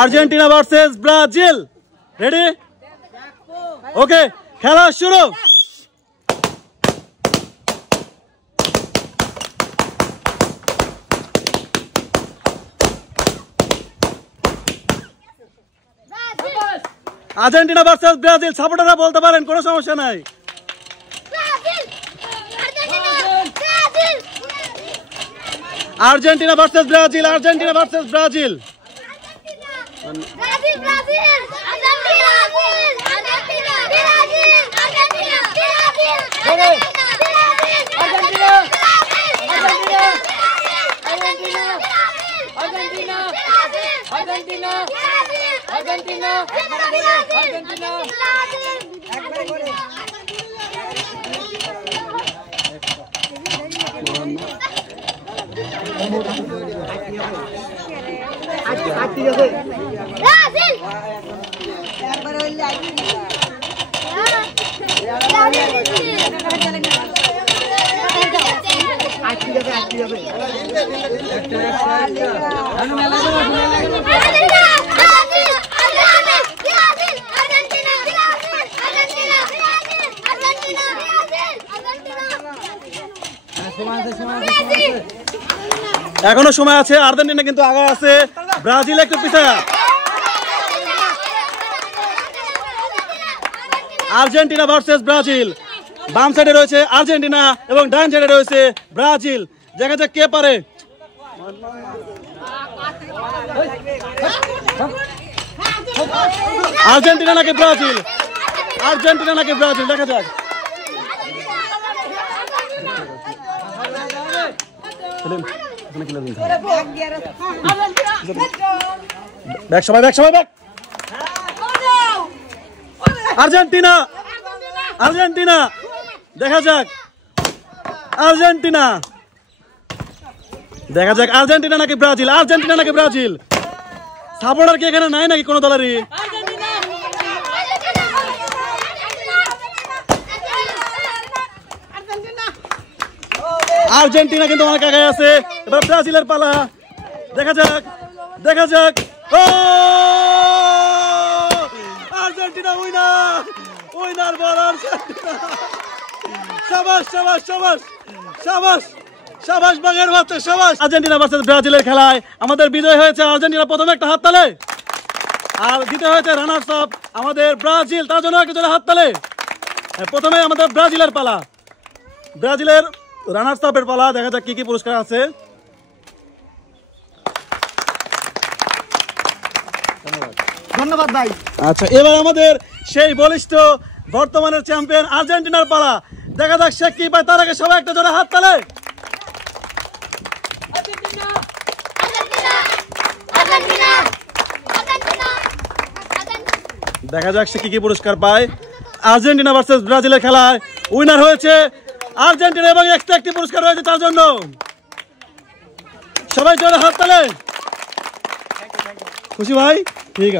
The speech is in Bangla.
Argentina versus Brazil. রেডি? ওকে, খেলা শুরু। আর্জেন্টিনা ভার্সেস ব্রাজিল, সাপোর্টাররা বলতে পারেন, কোনো সমস্যা নাই। Argentina versus Brazil, Argentina versus Brazil. এখনো সময় আছে, আর্জেন্টিনা কিন্তু আগে আছে, ব্রাজিল একটু পিছায়। আর্জেন্টিনা ভার্সেস ব্রাজিল, বাম সাইডে রয়েছে আর্জেন্টিনা এবং ডান সাইডে রয়েছে ব্রাজিল। দেখা যাক কে পারে। আর্জেন্টিনা নাকি ব্রাজিল, আর্জেন্টিনা নাকি ব্রাজিল, দেখা যাক। আর্জেন্টিনা, আর্জেন্টিনা, দেখা যাক আর্জেন্টিনা, দেখা যাক আর্জেন্টিনা নাকি ব্রাজিল, আর্জেন্টিনা নাকি ব্রাজিল। সাপোর্টার কি এখানে নাই নাকি কোনো দলেরই? আর্জেন্টিনা কিন্তু অনেক আগে আছে, এবার ব্রাজিলের পালা। দেখা যাক, দেখা যাক। ও আর্জেন্টিনা উইনার, উইনার বল আর্জেন্টিনা। শাবাশ শাবাশ শাবাশ শাবাশ শাবাশ বাগের বাচ্চা শাবাশ। আর্জেন্টিনা ভার্সেস ব্রাজিলের খেলায় আমাদের বিজয় হয়েছে আর্জেন্টিনা। প্রথমে একটা হাততালি, আর দ্বিতীয় হয়েছে রানার্স আপ আমাদের ব্রাজিল, তার জন্য একটা হাততালি। প্রথমে আমাদের ব্রাজিলের পালা, ব্রাজিলের রানার্স আপের পালা। দেখা যাক কি কি পুরস্কার আছে। ধন্যবাদ ভাই। আচ্ছা, এবার আমাদের সেই বলিষ্ঠ বর্তমানের চ্যাম্পিয়ন আর্জেন্টিনার পালা। দেখা যাক সে কি পায়। তার আগে সবাই একটা জোরে হাত তালে। দেখা যাক সে কি কি পুরস্কার পায়। আর্জেন্টিনা ভার্সেস ব্রাজিলের খেলায় উইনার হয়েছে আর্জেন্টিনা এবং এক্সট্রা একটি পুরস্কার রয়েছে তার জন্য। সবাই জোরে হাত তালে। খুশি ভাই? ঠিক আছে।